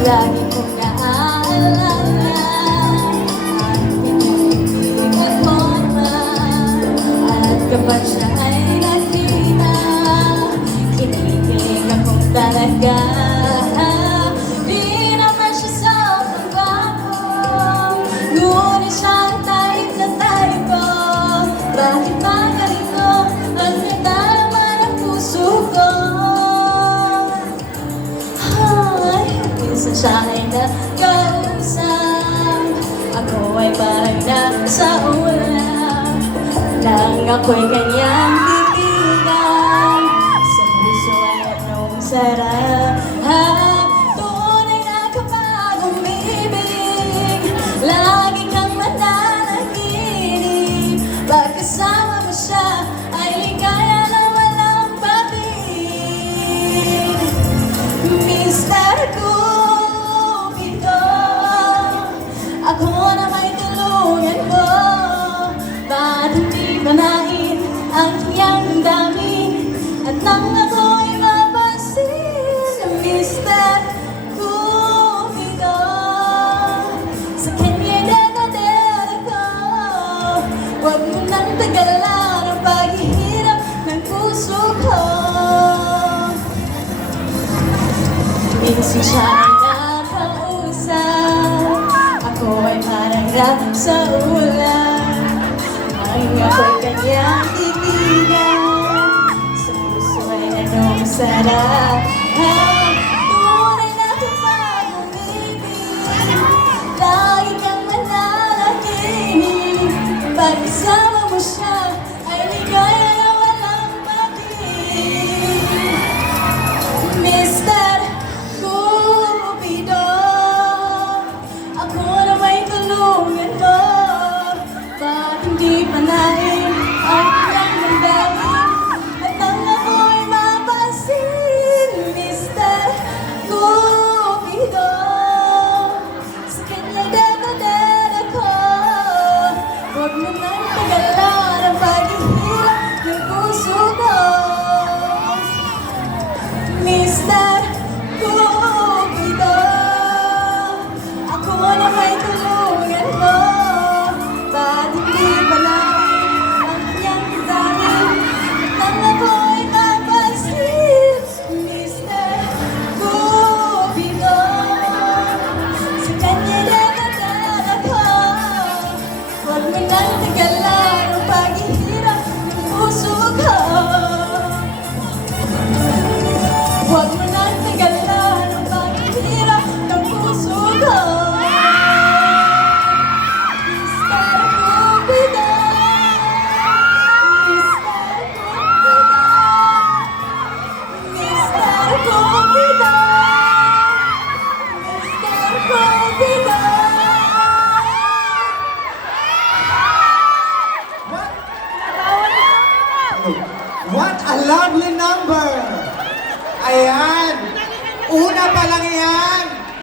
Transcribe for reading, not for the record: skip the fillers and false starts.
lagi kong naaalala at pinag-ibig mo naman. At kapag siya ay nakita, kinikilig akong talaga. Di naman siya sobrang gwapo, ngunit siya ang type na type ko. Bakit ba ganito ang nadalaman ng puso ko? Minsan siya ay nagkausap, ako ay parang nasa ulam. Nang ako'y kanyang titigan, sa puso ay anong sarap. Tunay na kapag umibig, lagi kang mananaginip. Pagkasama mo siya ay ligaya na walang pabig. Mr. Ako na may tulungan mo, ba't hindi manain ang iyang dami? At nang ako'y mapansin, Mr. Cupido, sa kanya'y dadadala ko. Huwag mo nang tagalan ang paghihirap ng puso ko. Minsan siya ay ako ay parang rap sa ulan. Ang ako'y kanyang titigan, sa puso ay anong sarap. Tunay na kapag umibig, lagi kang mananaginip. Pag-isama mo siya ay ligaya na walang pag-ibig. Mr. Cupido, ako na may tulungan mo, ba't hindi panain ang iyang damdamin? At nang ako'y mapansin, Mr. Cupido, sa kanya'y dadadala ko. Huwag mo nang tagalan ang paghihirap ng puso ko. Mr. Cupido, ako na may tulungan mo, ba't hindi panain ang iyang damdamin? Nang ako'y mapansin, Mr. Cupido, sa kanya'y dadadala ko. Huwag mo nang tagalan ang paghihirap ng puso ko. Huwag mo nang tagalan ang paghihirap ng puso ko. What a lovely number! Ayan! Una pa lang yan!